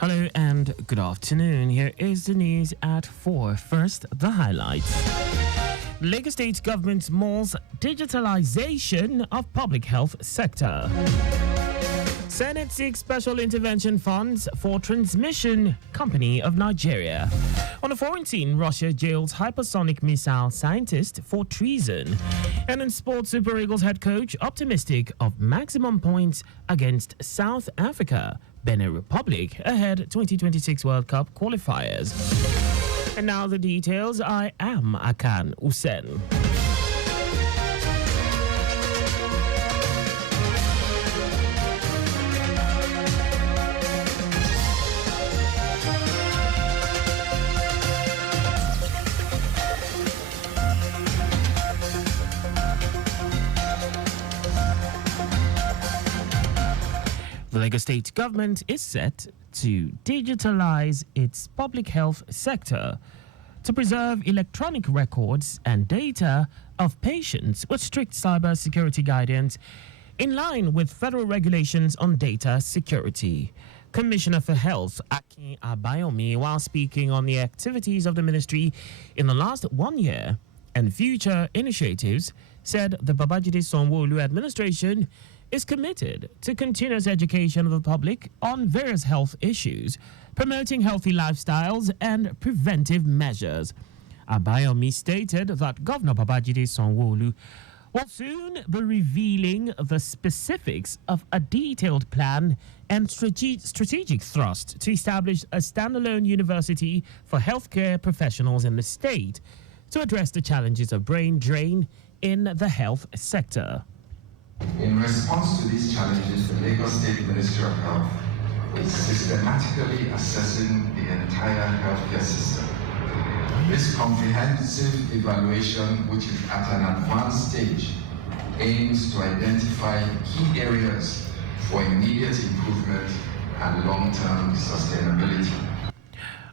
Hello and good afternoon. Here is the news at 4. First, the highlights. Lagos State government mulls digitalization of public health sector. Senate seeks special intervention funds for transmission company of Nigeria. On a foreign scene, Russia jails hypersonic missile scientist for treason. And in sports, Super Eagles head coach optimistic of maximum points against South Africa. Benin Republic ahead 2026 World Cup qualifiers. And now the details. I am Akan Usen. The Lagos State government is set to digitalize its public health sector to preserve electronic records and data of patients with strict cybersecurity guidance in line with federal regulations on data security. Commissioner for Health, Akan Usen, while speaking on the activities of the ministry in the last 1 year and future initiatives, said the Babajide Sanwo-Olu administration is committed to continuous education of the public on various health issues, promoting healthy lifestyles and preventive measures. Abayomi stated that Governor Babajide Sanwo-Olu will soon be revealing the specifics of a detailed plan and strategic thrust to establish a standalone university for healthcare professionals in the state to address the challenges of brain drain in the health sector. In response to these challenges, the Lagos State Ministry of Health is systematically assessing the entire healthcare system. This comprehensive evaluation, which is at an advanced stage, aims to identify key areas for immediate improvement and long-term sustainability.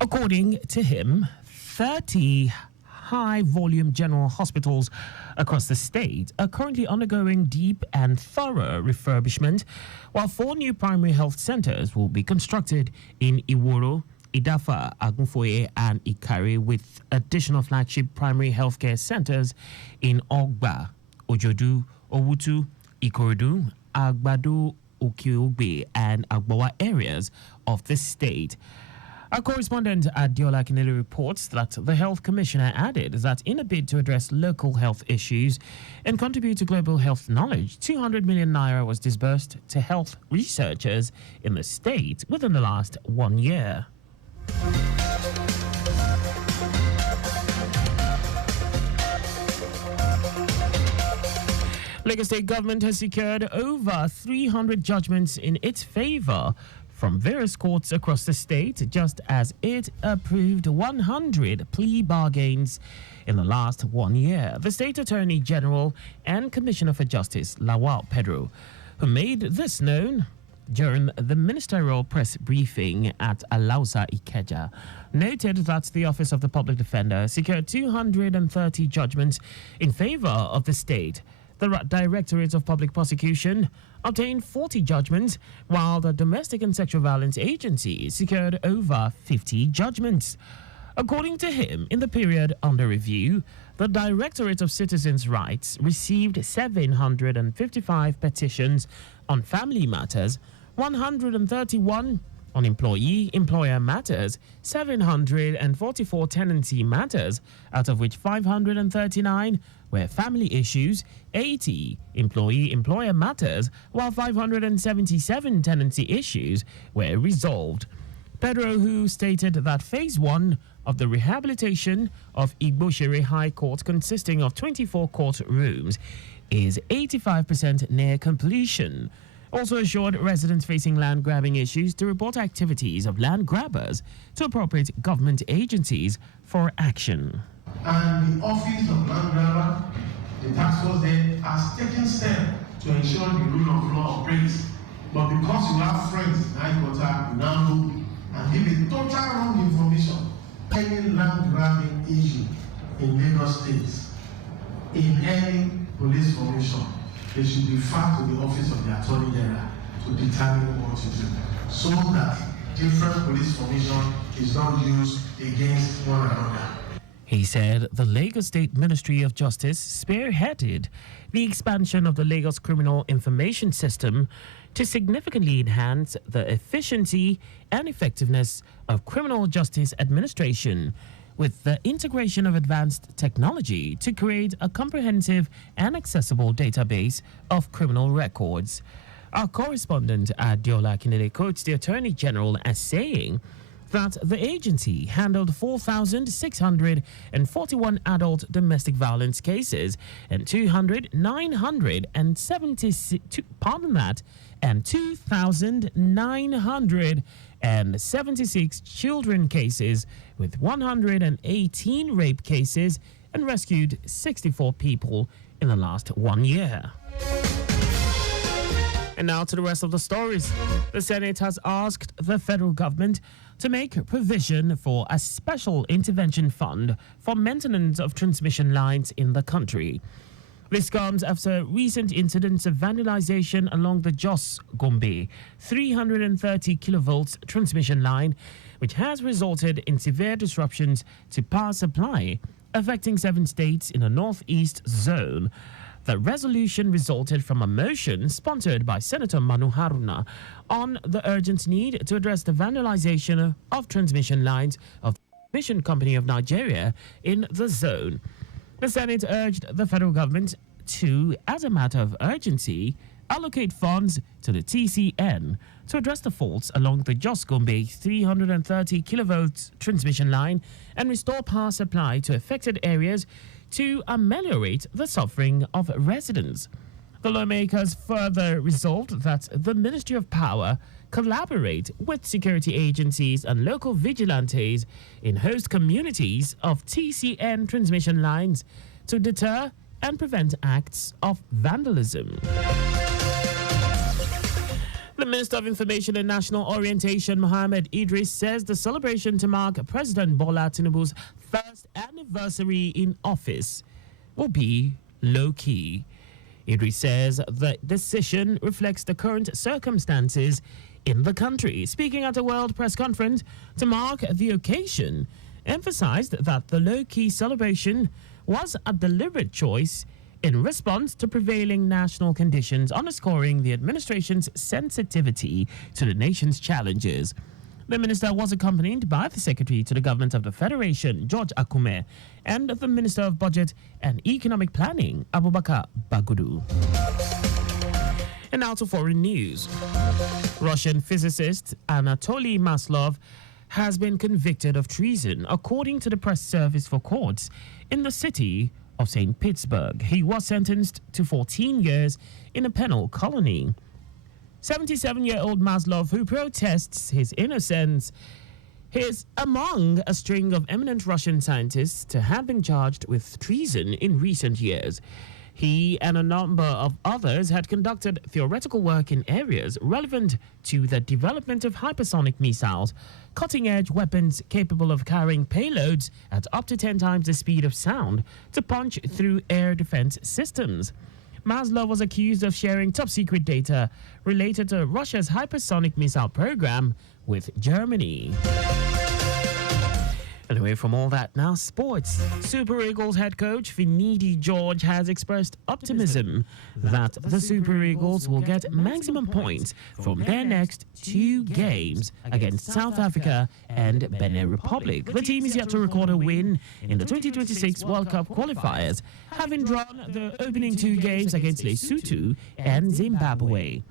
According to him, 30 high-volume general hospitals across the state are currently undergoing deep and thorough refurbishment, while 4 new primary health centers will be constructed in Iworo, Idafa, Agunfoye, and Ikare, with additional flagship primary healthcare centers in Ogba, Ojodu, Owutu, Ikorodu, Agbado, Okeogbe, and Agbawa areas of the state. Our correspondent Adiola Kinele reports that the health commissioner added that in a bid to address local health issues and contribute to global health knowledge, 200 million naira was disbursed to health researchers in the state within the last 1 year. Lagos State government has secured over 300 judgments in its favor from various courts across the state, just as it approved 100 plea bargains in the last 1 year. The State Attorney General and Commissioner for Justice, Lawal Pedro, who made this known during the ministerial press briefing at Alausa Ikeja, noted that the Office of the Public Defender secured 230 judgments in favor of the state. The Directorate of Public Prosecution obtained 40 judgments, while the Domestic and Sexual Violence Agency secured over 50 judgments. According to him, in the period under review, the Directorate of Citizens' Rights received 755 petitions on family matters, 131 on employee-employer matters, 744 tenancy matters, out of which 539 were family issues, 80 employee-employer matters, while 577 tenancy issues were resolved. Pedro, who stated that Phase 1 of the rehabilitation of Igboshere High Court, consisting of 24 courtrooms, is 85% near completion, also assured residents facing land grabbing issues to report activities of land grabbers to appropriate government agencies for action. And the Office of Land Grabber, the task force there, has taken steps to ensure the rule of law operates. But because you have friends in high quarter, you now know and give a total wrong information. Any land grabbing issue in Lagos State, in any police formation, they should refer to the Office of the Attorney General to determine what to do, so that different police formation is not used against one another. He said the Lagos State Ministry of Justice spearheaded the expansion of the Lagos Criminal Information System to significantly enhance the efficiency and effectiveness of criminal justice administration, with the integration of advanced technology to create a comprehensive and accessible database of criminal records. Our correspondent Adiola Kinele quotes the Attorney General as saying that the agency handled 4,641 adult domestic violence cases and 2,976 children cases, with 118 rape cases, and rescued 64 people in the last 1 year. And now to the rest of the stories. The Senate has asked the federal government to make provision for a special intervention fund for maintenance of transmission lines in the country. This comes after recent incidents of vandalization along the Jos-Gombe 330 kilovolts transmission line, which has resulted in severe disruptions to power supply, affecting 7 states in the northeast zone. The resolution resulted from a motion sponsored by Senator Manu Haruna on the urgent need to address the vandalization of transmission lines of the Transmission Company of Nigeria in the zone. The Senate urged the federal government to, as a matter of urgency, allocate funds to the TCN to address the faults along the Jos-Gombe 330 kilovolts transmission line and restore power supply to affected areas to ameliorate the suffering of residents. The lawmakers further resolved that the Ministry of Power collaborate with security agencies and local vigilantes in host communities of TCN transmission lines to deter and prevent acts of vandalism. The Minister of Information and National Orientation, Mohammed Idris, says the celebration to mark President Bola Tinubu's first anniversary in office will be low-key. Idris says the decision reflects the current circumstances in the country. Speaking at a World Press Conference to mark the occasion, emphasized that the low-key celebration was a deliberate choice in response to prevailing national conditions, underscoring the administration's sensitivity to the nation's challenges. The minister was accompanied by the Secretary to the Government of the Federation, George Akume, and the Minister of Budget and Economic Planning, Abubakar Bagudu. And now to foreign news. Russian physicist Anatoly Maslov has been convicted of treason, according to the press service for courts in the city of St. Petersburg. He was sentenced to 14 years in a penal colony. 77-year-old Maslov, who protests his innocence, is among a string of eminent Russian scientists to have been charged with treason in recent years. He and a number of others had conducted theoretical work in areas relevant to the development of hypersonic missiles, cutting-edge weapons capable of carrying payloads at up to 10 times the speed of sound to punch through air defense systems. Maslov was accused of sharing top-secret data related to Russia's hypersonic missile program with Germany. Anyway, from all that, now sports. Super Eagles head coach Finidi George has expressed optimism that the Super Eagles will get maximum points from their next 2 games against South Africa and Benin Republic. The team is yet to record a win in the 2026 World Cup qualifiers, having drawn the opening 2 games against Lesotho and Zimbabwe.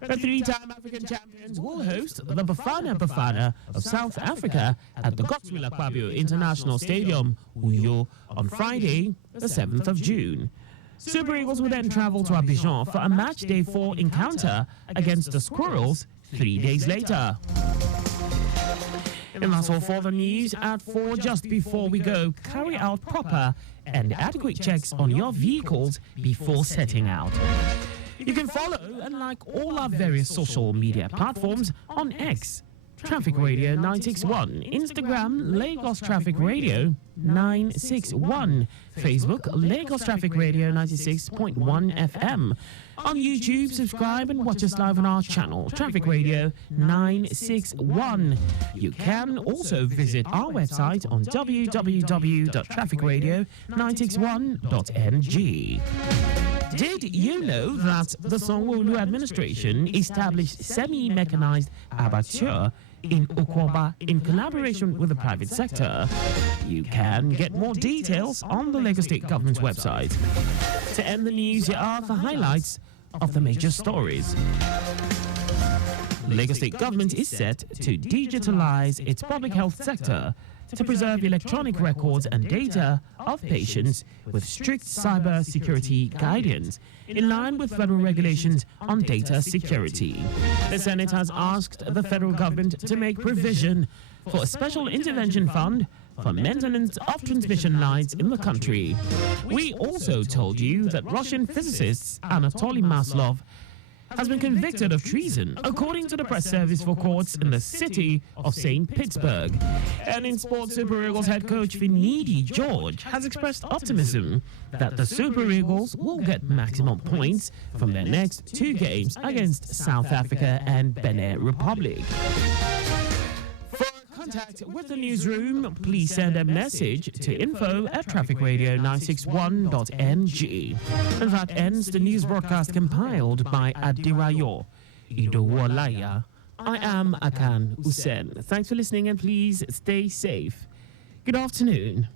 The 3-time African champions will host the Bafana Bafana of South Africa at the Godswill Akpabio International Stadium, Uyo, on Friday, the 7th of June. Super Eagles will then travel to Abidjan for a match day 4 encounter against the Squirrels 3 days later. And that's all for the news at 4. Just before we go, carry out proper and adequate checks on your vehicles before setting out. You can follow and like all our various social media platforms on X, Traffic Radio 961. Instagram, Lagos Traffic Radio 961. Facebook, Lagos Traffic Radio 96.1 FM. On YouTube, subscribe and watch us live on our channel, Traffic Radio 961. You can also visit our website on www.trafficradio961.ng. Did you know that the Sanwo-Olu administration established semi-mechanized abattoir in Okwoba in collaboration with the private sector? You can get more details on the Lagos State government's website. To end the news, here are the highlights of the major stories. Lagos State government is set to digitalize its public health sector to preserve electronic records and data of patients with strict cyber security guidance in line with federal regulations on data security. The Senate has asked the federal government to make provision for a special intervention fund for maintenance of transmission lines in the country. We also told you that Russian physicist Anatoly Maslov has been convicted of treason, according to the press service for courts in the city of St. Pittsburgh. And in sports, Super Eagles head coach Finidi George has expressed optimism that the Super Eagles will get maximum points from their next 2 games against South Africa and Benin Republic. For contact with the newsroom, please send a message to info@trafficradio961.ng. And that ends the news broadcast compiled by Adirayo Idowolaya. I am Akan Usen. Thanks for listening and please stay safe. Good afternoon.